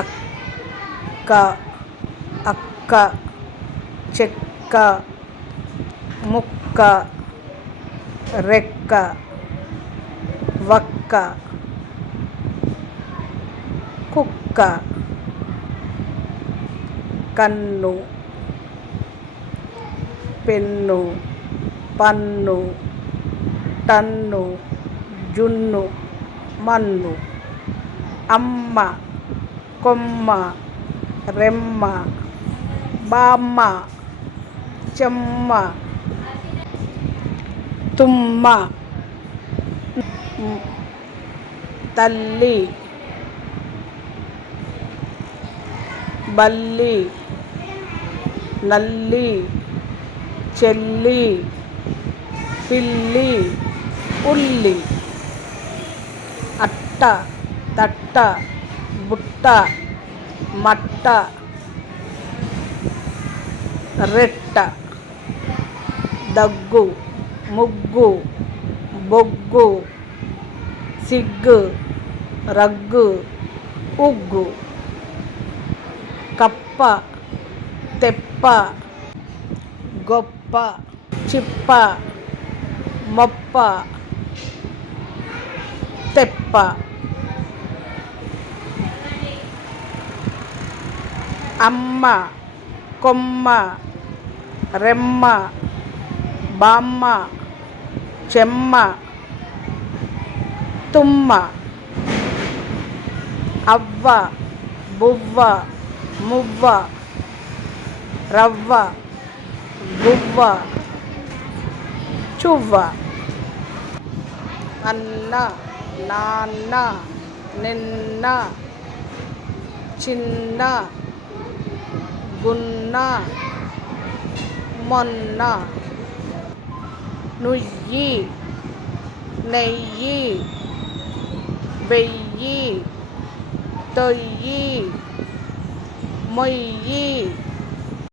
అక్క అక్క చెక్క ముక్క రెక్క వక్క కుక్క కన్ను పెన్ను పన్ను టన్ను జున్ను మన్ను అమ్మ. కొమ్మ రెమ్మ బామ్మ చెమ్మ తుమ్మ తల్లి బల్లి నల్లి చెల్లి పిల్లి ఉల్లి అట్ట తట్ట. బుట్ట మట్ట రెట్ట దగ్గు ముగ్గు బొగ్గు సిగ్గు రగ్గు ఉగ్గు కప్ప తెప్ప గొప్ప చిప్ప మొప్ప తెప్ప. అమ్మ కొమ్మ రెమ్మ బామ్మ చెమ్మ తుమ్మ అవ్వ బువ్వ మువ్వ రవ్వ గువ్వ చువ్వ. అన్న నాన్న నిన్న చిన్న గున్న మొన్న నుయ్యి నెయ్యి వెయ్యి తొయ్యి మొయ్యి